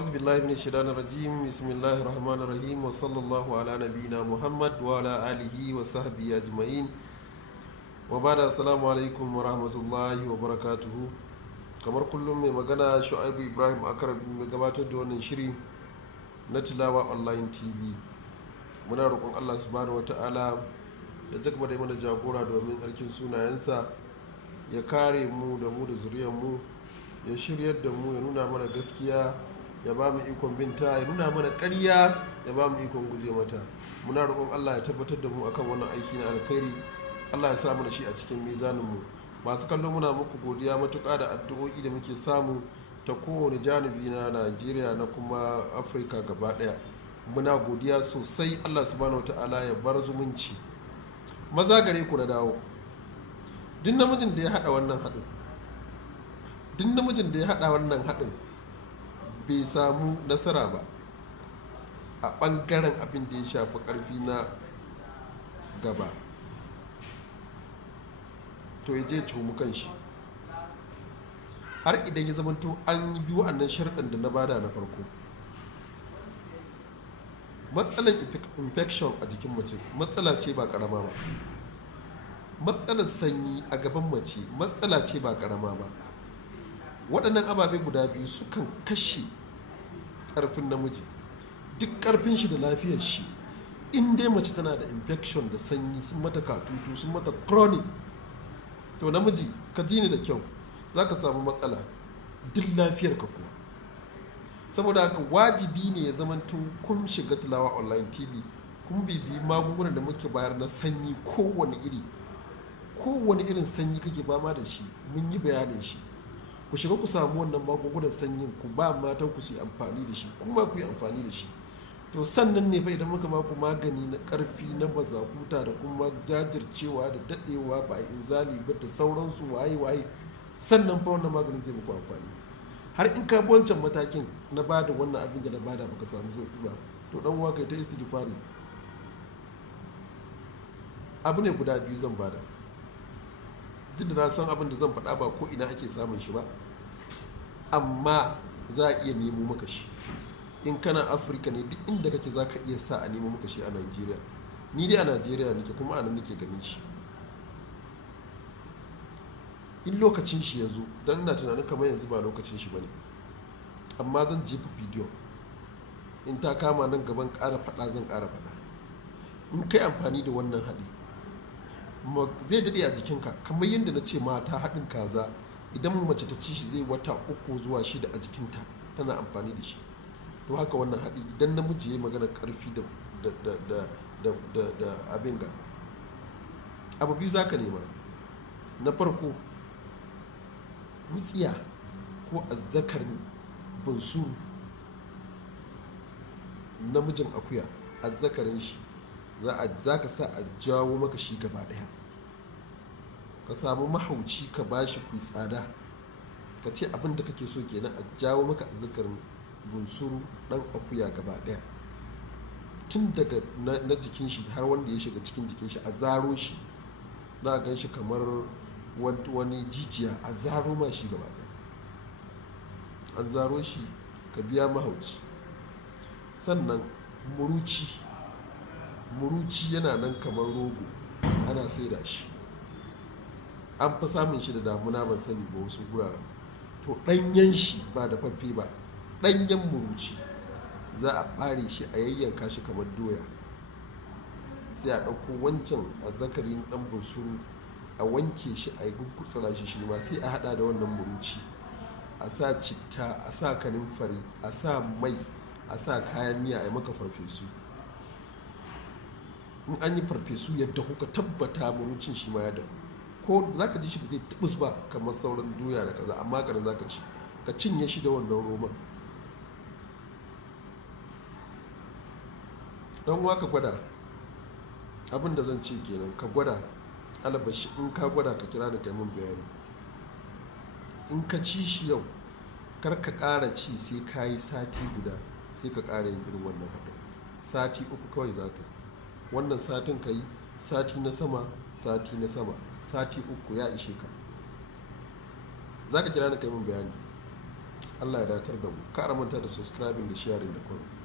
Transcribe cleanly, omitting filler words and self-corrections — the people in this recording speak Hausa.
أعوذ بالله من الشيطان الرجيم بسم الله الرحمن الرحيم وصلى الله على نبينا محمد وعلى آله وصحبه أجمعين وبعد السلام عليكم ورحمة الله وبركاته. kamar kullum mai magana Shu'aibu Ibrahim Akarab mai gabatar da wannan shiri na Tilawa Online TV. Muna roƙon Allah subhanahu wata'ala ya jagaba da mana jagora domin tsarkin sunayensa, ya kare mu da zuriyar mu, ya shiryar da mu, ya nuna mana gaskiya, ya ba mu ikon binta, ya nuna mana ƙarya, ya ba mu ikon guje mata. Muna roƙon Allah ya tabbatar da mu akan wannan aiki na alkhairi. Allah ya sa mana shi a cikin mizanin mu. Masu kallo muna muku godiya matuƙa da addu'o'i da muke samu ta kowane janibi na Najeriya na kuma Afirka gaba ɗaya. Muna godiya sosai. Allah subhanahu wata'ala ya bar zumunci. Maza gare ku na dawo. Duk namijin da ya haɗa wannan haɗin bai samu nasara ba a ɓangaren abin da ya shafi ƙarfi na gaba, to ya je tuhumi kanshi. Har idan ya zamanto an yi biyu wa'annan sharɗin da na bada na farko, matsalar infection a jikin mace matsala ce ba ƙarama ba, matsalar sanyi a gaban mace matsala ce ba ƙarama ba. Waɗannan ababe guda biyu sukan kashe ƙarfin namiji, duk ƙarfin shi da lafiyar shi. In dai mace tana da infection da sanyi sun mata katutu, sun mata chronic, to namiji ka ji ni da kyau, za ka samu matsala duk lafiyar ka kuwa. Saboda haka wajibi ne ya zamanto kun shiga Tilawa Online TV, kun bibi magungunan da muke bayar na sanyi kowane irin sanyi kake fama da shi, mun yi bayanin shi. Ku shiga ku samu wannan magungunan sanyin, ku ba matan ku su yi amfani da shi, kuma ku yi amfani da shi. To sannan ne fa idan muka baku magani na karfi na mazakuta da kuma jajircewa da dadewa ba a inzali ba da sauransu waye sannan fa wannan maganin zai muku amfani. Har in ka bi wancan matakin na bada wannan abin da na bada baka samu sauki ba, to dan uwa kai ta istighfari. Abu ne guda biyu zan bada, duk da na san abin da zan faɗa ba ko ina ake samun shi ba, amma za a iya nemo maka shi. In kana Afirka ne, duk inda kake za ka iya sa a nemo maka shi a Najeriya. Ni dai a Najeriya nake, kuma a nan nake ganin shi. In lokacin shi ya zo, don ina tunanin kamar yanzu ba lokacin shi ba ne, amma zan jefa bidiyo. In ta kama nan gaban ƙara faɗa zan ƙara faɗa. In kai amfani da wannan haɗi zai daɗe a jikinka, kamar yadda na ce mata haɗin kaza idan mace ta ci shi zai wata 3 zuwa 6 a jikinta tana amfani da shi. To haka wannan haɗi idan namiji ya yi magana ƙarfi da abin ga abu biyu za ka nema. Na farko, wutsiya ko azzakarin bunsuru, namijin akuya, azzakarin shi za ka sa a jawo maka shi gaba ɗaya. Ka samu mahauci ka bashi ku tsada, ka ce abin da kake so kenan, a jawo maka azzakarin bunsuru dan akuya gaba ɗaya, tun daga na jikin shi har wanda ya shiga cikin jikin shi, a zaro shi. za a gan shi kamar wani jijiya, a zaro ma shi gaba ɗaya. An zaro shi ka biya mahauci. Sannan muruci yana nan kamar rogo, ana saida shi, an fi samun shi da damuna, ban sani ba wasu guraren. To ɗanyen shi ba da faffe ba, ɗanyen muruci za a ɓare shi a yayyanka shi kamar doya, sai a ɗauko wancan azzakari na ɗan bunsuru a wanke shi a yi guggutsura shi ma, sai a haɗa da wannan muruci, a sa citta, a sa kanunfari, a sa mai, a sa kayan miya, a yi maka farfesu. In an yi farfesu yadda kuka tabbata murucin shi ma ya dahu, ko za ka ji shi ba zai tubus ba kamar sauran doya da kaza, amma kana za ka ci, ka cinye shi da wannan roman. don wa ka gwada abin da zan ce kenan, ka gwada alabashi. In ka gwada ka kira da kai mun bayani. In ka ci shi yau, kar ka ƙara ci sai ka yi sati guda, sai ka ƙara yin irin wannan haɗin. Sati 3 kawai za ka yi wannan satin, ka yi sati na sama, sati 3 ya ishe ka. Za ka kira da kai mun bayani. Allah ya datar da mu. Ka manta da subscribing da sharing da comment.